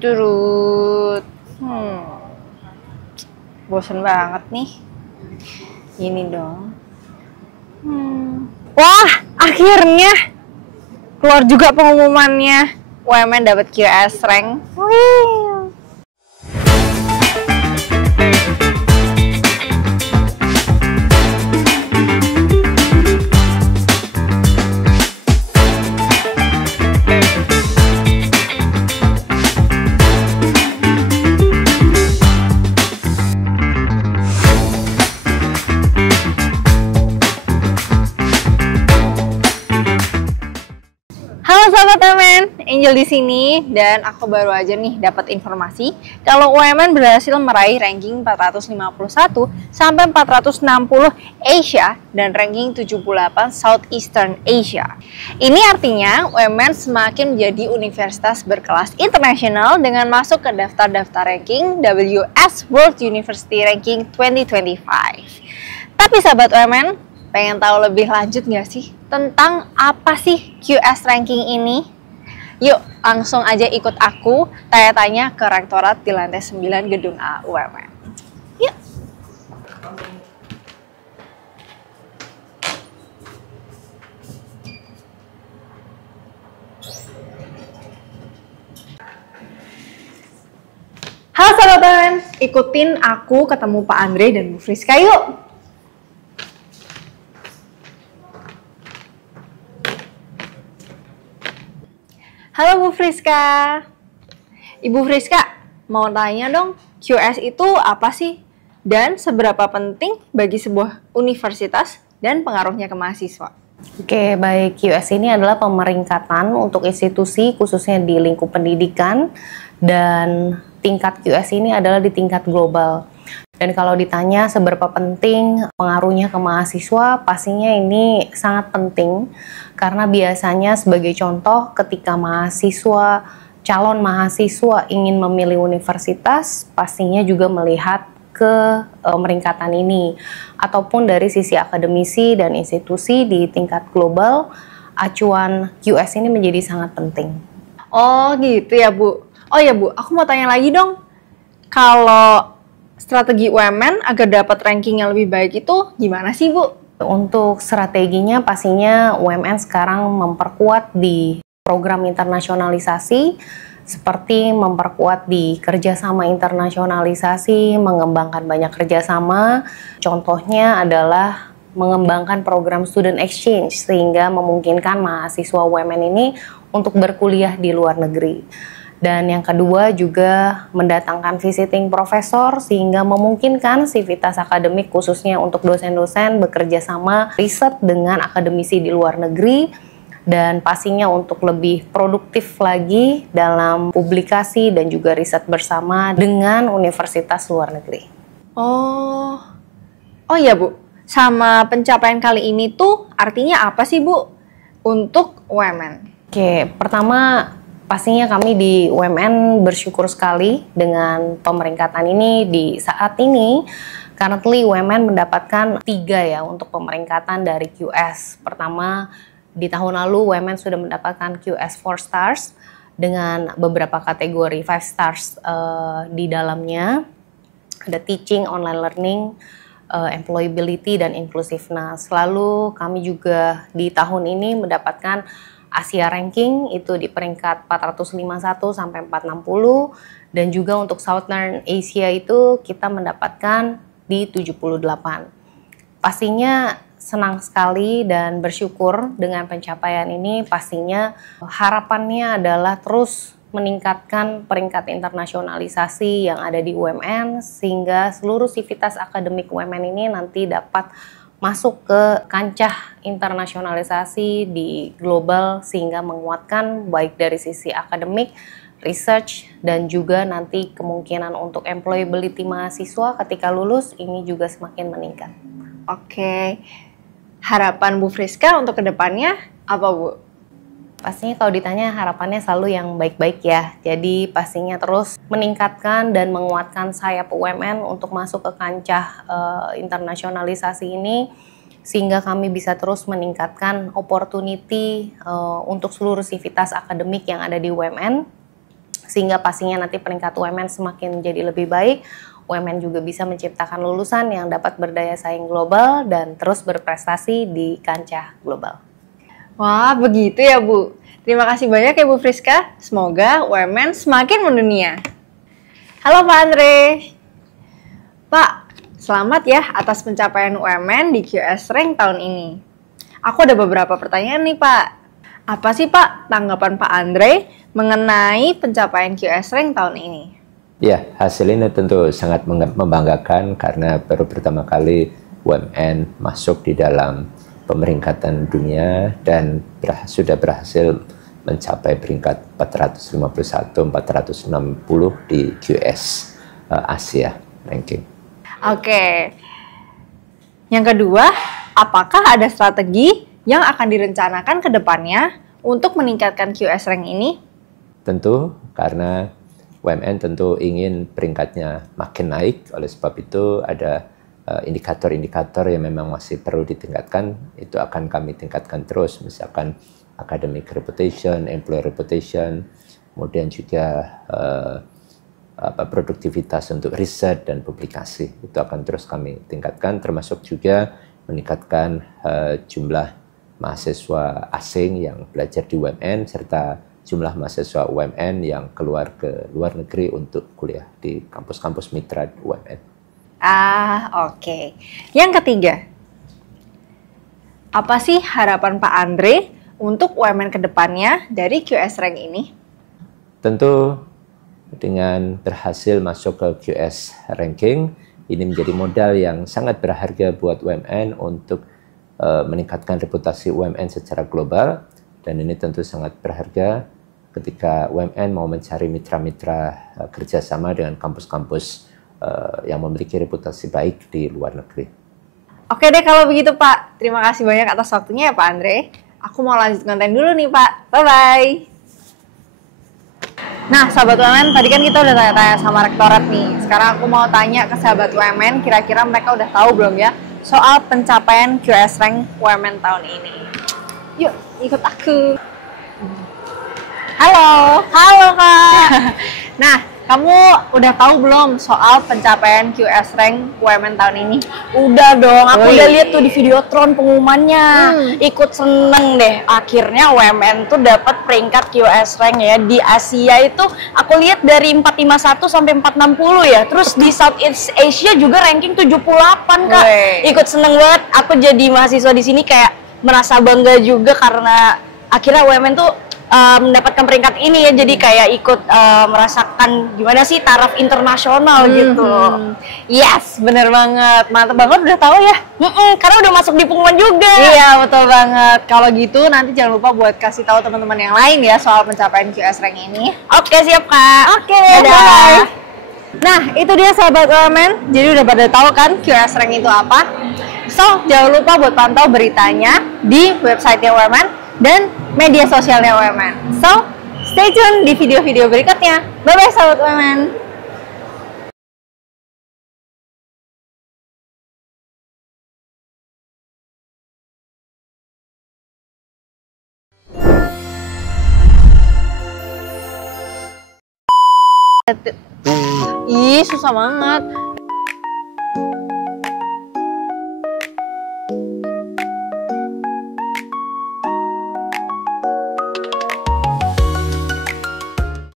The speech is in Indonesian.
Turut. Bosen banget nih. Gini dong. Wah, akhirnya keluar juga pengumumannya. UMN dapat QS rank. Wih. Halo sahabat UMN, Angel di sini dan aku baru aja nih dapat informasi kalau UMN berhasil meraih ranking 451 sampai 460 Asia dan ranking 78 Southeastern Asia. Ini artinya UMN semakin menjadi universitas berkelas internasional dengan masuk ke daftar-daftar ranking WS World University Ranking 2025. Tapi sahabat UMN, pengen tahu lebih lanjut nggak sih tentang apa sih QS ranking ini? Yuk langsung aja ikut aku tanya-tanya ke rektorat di lantai 9 gedung A UMN. Yuk. Halo sahabat UMN, ikutin aku ketemu Pak Andre dan Bu Friska yuk. Halo Bu Friska. Ibu Friska, mau tanya dong, QS itu apa sih? Dan seberapa penting bagi sebuah universitas dan pengaruhnya ke mahasiswa? Oke, baik. QS ini adalah pemeringkatan untuk institusi khususnya di lingkup pendidikan dan tingkat QS ini adalah di tingkat global. Dan kalau ditanya seberapa penting pengaruhnya ke mahasiswa, pastinya ini sangat penting karena biasanya sebagai contoh ketika calon mahasiswa ingin memilih universitas, pastinya juga melihat ke pemeringkatan ini. Ataupun dari sisi akademisi dan institusi di tingkat global, acuan QS ini menjadi sangat penting. Oh gitu ya Bu. Oh ya Bu, aku mau tanya lagi dong. Kalau strategi UMN agar dapat ranking yang lebih baik itu gimana sih Bu? Untuk strateginya pastinya UMN sekarang memperkuat di program internasionalisasi seperti memperkuat di kerjasama internasionalisasi, mengembangkan banyak kerjasama. Contohnya adalah mengembangkan program student exchange sehingga memungkinkan mahasiswa UMN ini untuk berkuliah di luar negeri. Dan yang kedua juga mendatangkan visiting profesor sehingga memungkinkan sivitas akademik khususnya untuk dosen-dosen bekerja sama riset dengan akademisi di luar negeri dan pastinya untuk lebih produktif lagi dalam publikasi dan juga riset bersama dengan universitas luar negeri. Oh ya Bu, sama pencapaian kali ini tuh artinya apa sih Bu untuk UMN? Oke, pertama pastinya kami di UMN bersyukur sekali dengan pemeringkatan ini di saat ini. Currently UMN mendapatkan 3 ya untuk pemeringkatan dari QS. Pertama, di tahun lalu UMN sudah mendapatkan QS 4 stars dengan beberapa kategori 5 stars di dalamnya. Ada teaching, online learning, employability, dan inclusiveness. Lalu kami juga di tahun ini mendapatkan Asia ranking itu di peringkat 451 sampai 460 dan juga untuk Southern Asia itu kita mendapatkan di 78. Pastinya senang sekali dan bersyukur dengan pencapaian ini. Pastinya harapannya adalah terus meningkatkan peringkat internasionalisasi yang ada di UMN sehingga seluruh sivitas akademik UMN ini nanti dapat masuk ke kancah internasionalisasi di global sehingga menguatkan baik dari sisi akademik, research, dan juga nanti kemungkinan untuk employability mahasiswa ketika lulus ini juga semakin meningkat. Oke, harapan Bu Friska untuk kedepannya apa Bu? Pastinya kalau ditanya harapannya selalu yang baik-baik ya. Jadi pastinya terus meningkatkan dan menguatkan sayap UMN untuk masuk ke kancah internasionalisasi ini sehingga kami bisa terus meningkatkan opportunity untuk seluruh sivitas akademik yang ada di UMN, sehingga pastinya nanti peringkat UMN semakin jadi lebih baik. UMN juga bisa menciptakan lulusan yang dapat berdaya saing global dan terus berprestasi di kancah global. Wah, begitu ya Bu. Terima kasih banyak ya Bu Friska. Semoga UMN semakin mendunia. Halo Pak Andre. Pak, selamat ya atas pencapaian UMN di QS Rank tahun ini. Aku ada beberapa pertanyaan nih Pak. Apa sih Pak tanggapan Pak Andre mengenai pencapaian QS Rank tahun ini? Ya, hasil ini tentu sangat membanggakan karena baru pertama kali UMN masuk di dalam pemeringkatan dunia dan sudah berhasil mencapai peringkat 451-460 di QS Asia ranking. Oke. Yang kedua, apakah ada strategi yang akan direncanakan ke depannya untuk meningkatkan QS rank ini? Tentu, karena UMN tentu ingin peringkatnya makin naik, oleh sebab itu ada indikator-indikator yang memang masih perlu ditingkatkan, itu akan kami tingkatkan terus, misalkan academic reputation, employer reputation, kemudian juga produktivitas untuk riset dan publikasi, itu akan terus kami tingkatkan, termasuk juga meningkatkan jumlah mahasiswa asing yang belajar di UMN, serta jumlah mahasiswa UMN yang keluar ke luar negeri untuk kuliah di kampus-kampus mitra UMN. Oke. Yang ketiga, apa sih harapan Pak Andre untuk UMN ke depannya dari QS Rank ini? Tentu dengan berhasil masuk ke QS Ranking, ini menjadi modal yang sangat berharga buat UMN untuk meningkatkan reputasi UMN secara global, dan ini tentu sangat berharga ketika UMN mau mencari mitra-mitra kerjasama dengan kampus-kampus yang memiliki reputasi baik di luar negeri. Oke deh kalau begitu Pak, terima kasih banyak atas waktunya ya Pak Andre. Aku mau lanjut konten dulu nih Pak, bye-bye. Nah, sahabat UMN, tadi kan kita udah tanya-tanya sama rektorat nih. Sekarang aku mau tanya ke sahabat UMN, kira-kira mereka udah tahu belum ya soal pencapaian QS Rank UMN tahun ini. Yuk, ikut aku. Halo. Halo, Kak. Nah, kamu udah tahu belum soal pencapaian QS Rank UMN tahun ini? Udah dong, aku udah lihat tuh di Videotron pengumumannya. Ikut seneng deh. Akhirnya UMN tuh dapat peringkat QS Rank ya. Di Asia itu aku lihat dari 451 sampai 460 ya. Terus di Southeast Asia juga ranking 78, Kak. Ikut seneng banget. Aku jadi mahasiswa di sini kayak merasa bangga juga karena akhirnya UMN tuh mendapatkan peringkat ini ya, jadi kayak ikut merasakan gimana sih taraf internasional gitu. Yes, bener banget, mantep banget, udah tahu ya. Karena udah masuk di pengumuman juga. Iya, betul banget. Kalau gitu nanti jangan lupa buat kasih tahu teman-teman yang lain ya soal pencapaian QS Rank ini. Oke, siap Kak. Oke, bye. Nah, itu dia sahabat UMN. Jadi udah pada tahu kan QS Rank itu apa? So, jangan lupa buat pantau beritanya di website-nya UMN dan media sosialnya UMN. So, stay tune di video-video berikutnya. Bye-bye sahabat UMN. Ih, susah banget.